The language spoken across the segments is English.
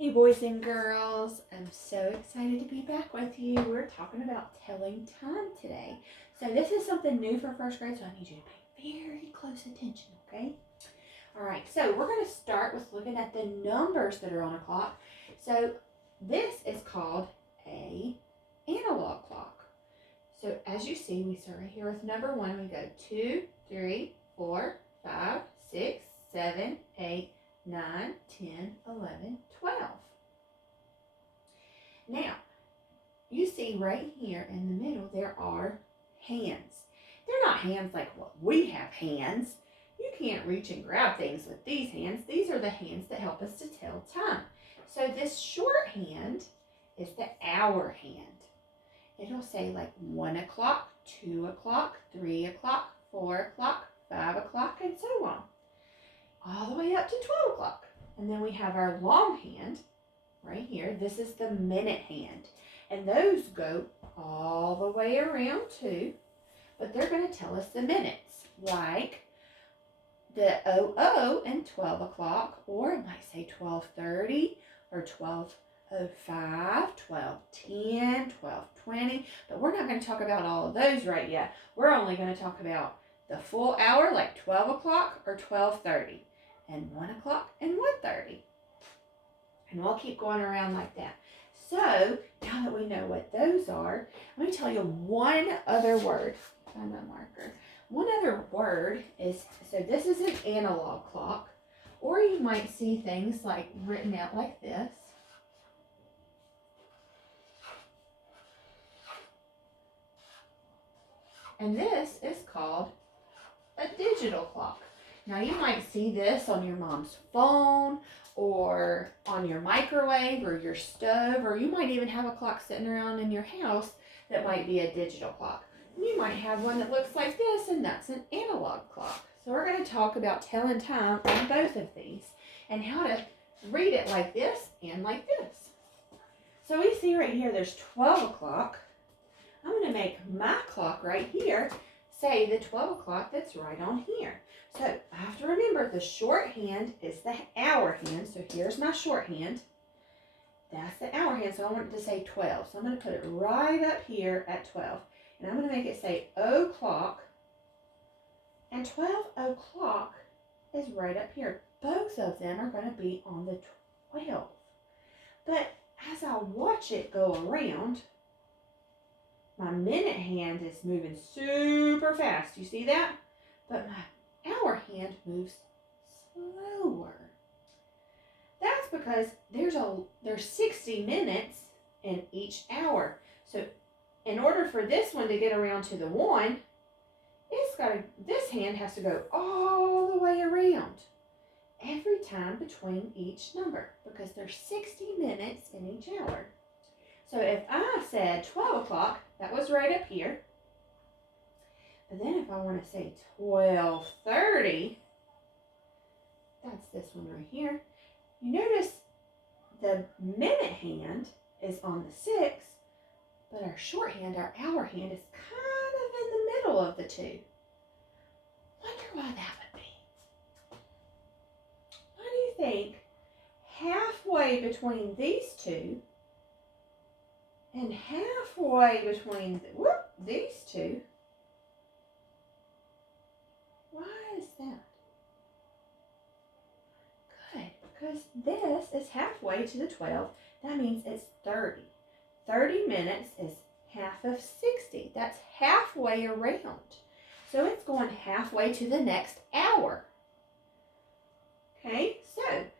Hey boys and girls, I'm so excited to be back with you. We're talking about telling time today. So this is something new for first grade, so I need you to pay very close attention, okay? All right, so we're going to start with looking at the numbers that are on a clock. So this is called a analog clock. So as you see, we start right here with number 1. We go 2, 3, 4, 5, 6, 7, 8, 9, 10, 11, 12. Now, you see right here in the middle, there are hands. They're not hands like what we have hands. You can't reach and grab things with these hands. These are the hands that help us to tell time. So this short hand is the hour hand. It'll say like 1 o'clock, 2 o'clock, 3 o'clock, 4 o'clock, 5 o'clock, and so on. All the way up to 12 o'clock. And then we have our long hand right here. This is the minute hand. And those go all the way around too. But they're going to tell us the minutes. Like the 00 and 12 o'clock. Or it might say 12:30 or 12:05, 12:10, 12:20. But we're not going to talk about all of those right yet. We're only going to talk about the full hour, like 12 o'clock or 12:30. And 1 o'clock and 1:30. And we'll keep going around like that. So, now that we know what those are, let me tell you one other word. Find my marker. One other word is, so this is an analog clock. Or you might see things like written out like this. And this is called a digital clock. Now you might see this on your mom's phone or on your microwave or your stove, or you might even have a clock sitting around in your house that might be a digital clock. You might have one that looks like this, and that's an analog clock. So we're going to talk about telling time on both of these and how to read it like this and like this. So we see right here there's 12 o'clock. I'm going to make my clock right here say the 12 o'clock that's right on here. So I have to remember the short hand is the hour hand. So here's my short hand. That's the hour hand. So I want it to say 12. So I'm going to put it right up here at 12. And I'm going to make it say o'clock. And 12 o'clock is right up here. Both of them are going to be on the 12. But as I watch it go around, my minute hand is moving super fast. You see that? But my hour hand moves slower. That's because there's 60 minutes in each hour. So in order for this one to get around to the 1, this hand has to go all the way around every time between each number, because there's 60 minutes in each hour. So if I said 12 o'clock, that was right up here. But then if I want to say 12:30, that's this one right here. You notice the minute hand is on the 6, but our short hand, our hour hand, is kind of in the middle of the two. Wonder why that would be. What do you think? Halfway between these two and halfway between these two. Why is that? Good, because this is halfway to the 12. That means it's 30. 30 minutes is half of 60. That's halfway around. So it's going halfway to the next hour. Okay, so if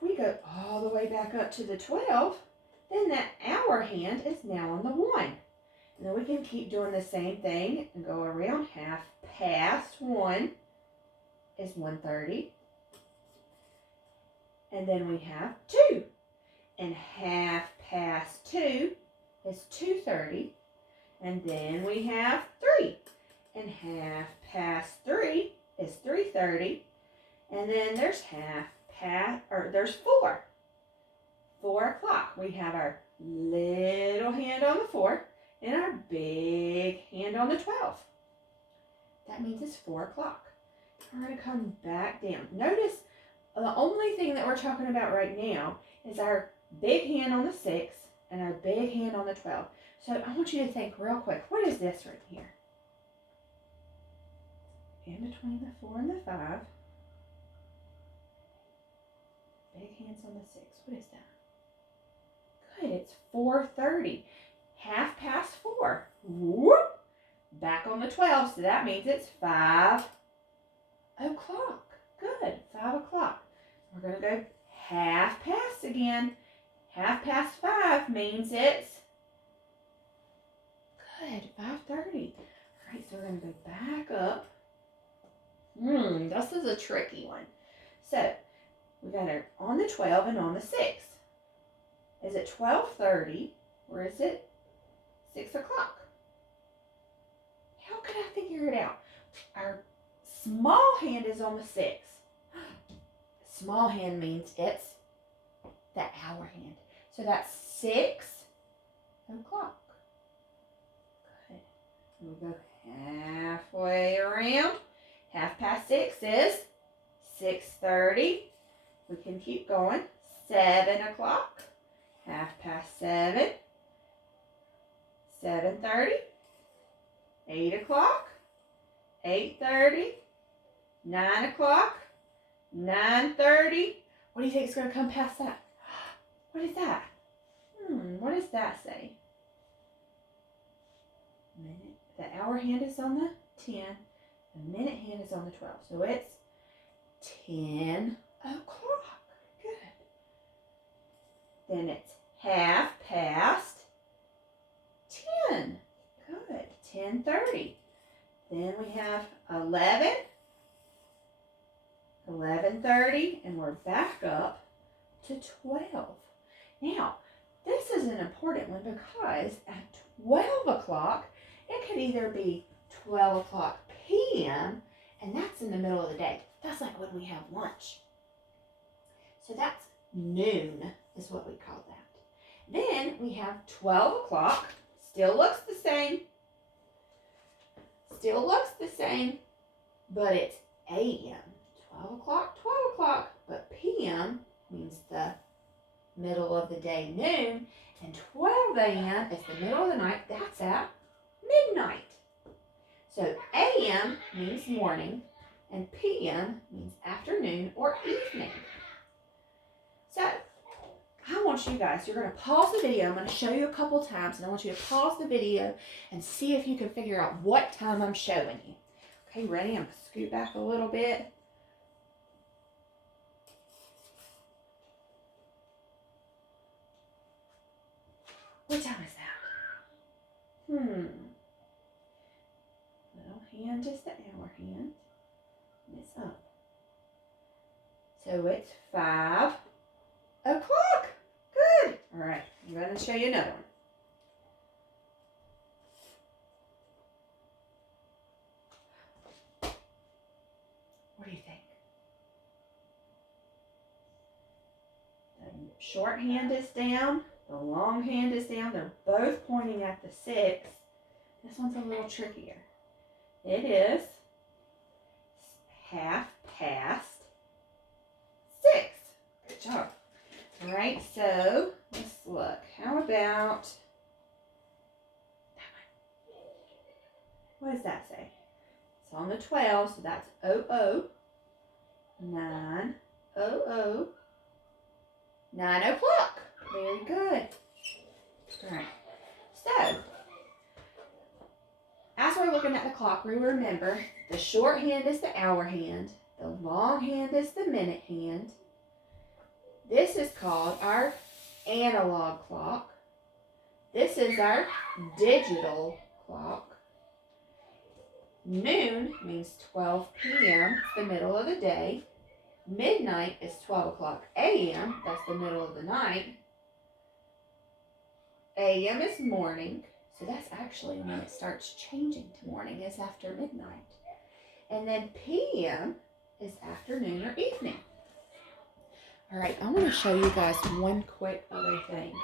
we go all the way back up to the 12, then that hour hand is now on the 1. And then we can keep doing the same thing and go around. Half past 1 is 1:30. And then we have 2. And half past 2 is 2:30. And then we have 3. And half past 3 is 3:30. And then there's there's 4. 4 o'clock. We have our little hand on the 4 and our big hand on the 12. That means it's 4 o'clock. We're going to come back down. Notice The only thing that we're talking about right now is our big hand on the 6 and our big hand on the 12. So I want you to think real quick. What is this right here? In between the 4 and the 5. Big hands on the 6. What is that? Good. It's 4:30. 4:30. Whoop. Back on the 12. So that means it's 5 o'clock. Good. 5 o'clock. We're going to go 1/2 again. 5:30 means it's good. 5:30. All right. So we're going to go back up. This is a tricky one. So we got it on the 12 and on the 6. Is it 12:30 or is it 6 o'clock? How could I figure it out? Our small hand is on the 6. Small hand means it's the hour hand. So that's 6 o'clock. Good. We'll go halfway around. 6:30 is 6:30. We can keep going. 7 o'clock. 7:30. 7:30. 8 o'clock. 8:30. 9 o'clock. 9:30. What do you think is going to come past that? What is that? What does that say? Minute. The hour hand is on the 10. The minute hand is on the 12. So it's 10 o'clock. Good. Then it's 10:30. Good. 10:30. Then we have 11:30, and we're back up to 12. Now, this is an important one because at 12 o'clock, it could either be 12 o'clock p.m., and that's in the middle of the day. That's like when we have lunch. So that's noon is what we call that. Then we have 12 o'clock. Still looks the same. But it's a.m. 12 o'clock, but p.m. means the middle of the day, noon, and 12 a.m. is the middle of the night. That's at midnight. So a.m. means morning, and p.m. means afternoon or evening. So I want you guys, you're going to pause the video. I'm going to show you a couple times, and I want you to pause the video and see if you can figure out what time I'm showing you. Okay, ready? I'm going to scoot back a little bit. What time is that? Little hand is the hour hand. And it's up. So it's 5 o'clock. Good. All right. I'm going to show you another one. What do you think? The short hand is down. The long hand is down. They're both pointing at the 6. This one's a little trickier. It is 6:30. Good job. All right, so let's look. How about that one? What does that say? It's on the 12, so that's 00. 9:00. 9 o'clock. Very good. All right. So, as we're looking at the clock, we remember the short hand is the hour hand. The long hand is the minute hand. This is called our analog clock. This is our digital clock. Noon means 12 p.m. It's the middle of the day. Midnight is 12 o'clock a.m. That's the middle of the night. A.m. is morning. So that's actually when it starts changing to morning, is after midnight. And then p.m. is afternoon or evening. All right, I want to show you guys one quick other thing.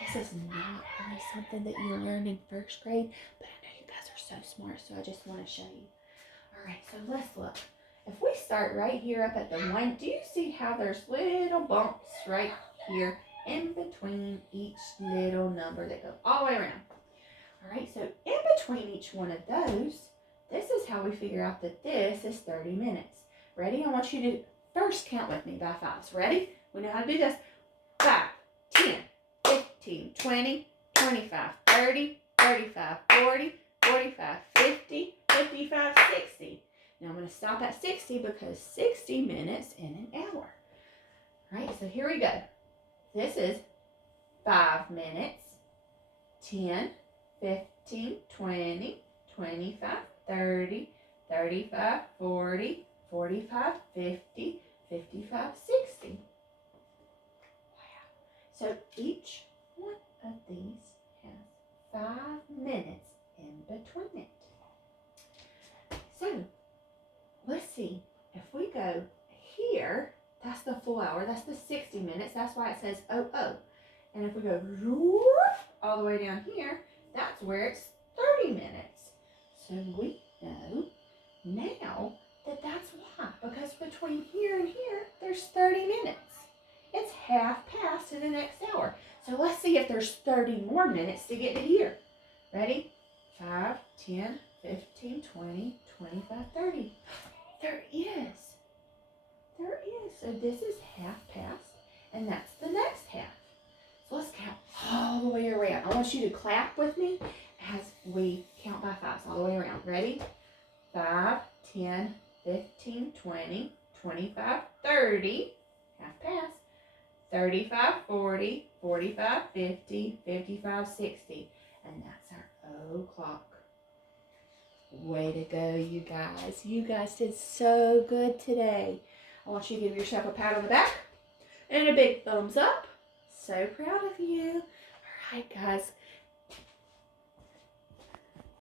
This is not really something that you learned in first grade, but I know you guys are so smart, so I just want to show you. All right, so let's look. if we start right here up at the 1, do you see how there's little bumps right here in between each little number that go all the way around? All right, so in between each one of those, this is how we figure out that this is 30 minutes. Ready? I want you to first count with me by 5s. Ready? We know how to do this. 5, 10, 15, 20, 25, 30, 35, 40, 45, 50, 55, 60. Now I'm going to stop at 60 because 60 minutes in an hour. All right, so here we go. This is 5 minutes, 10, 15, 20, 25, 30, 35, 40, 45, 50, 55, 60. Wow. So each one of these has 5 minutes in between it. So let's see, if we go here, that's the full hour, that's the 60 minutes, that's why it says 00. And if we go all the way down here, that's where it's 30 minutes. So we know now that that's why, because between here and here, there's 30 minutes. It's half past to the next hour. So let's see if there's 30 more minutes to get to here. Ready? 5, 10, 15, 20, 25, 30. There is. There is. So this is half past, and that's the next half. So let's count all the way around. I want you to clap with me as we count by 5s all the way around. Ready? 5, 10, 15, 20, 25, 30. Half past. 35, 40, 45, 50, 55, 60. And that's our o'clock. Way to go, you guys. You guys did so good today. I want you to give yourself a pat on the back and a big thumbs up. So proud of you. All right, guys.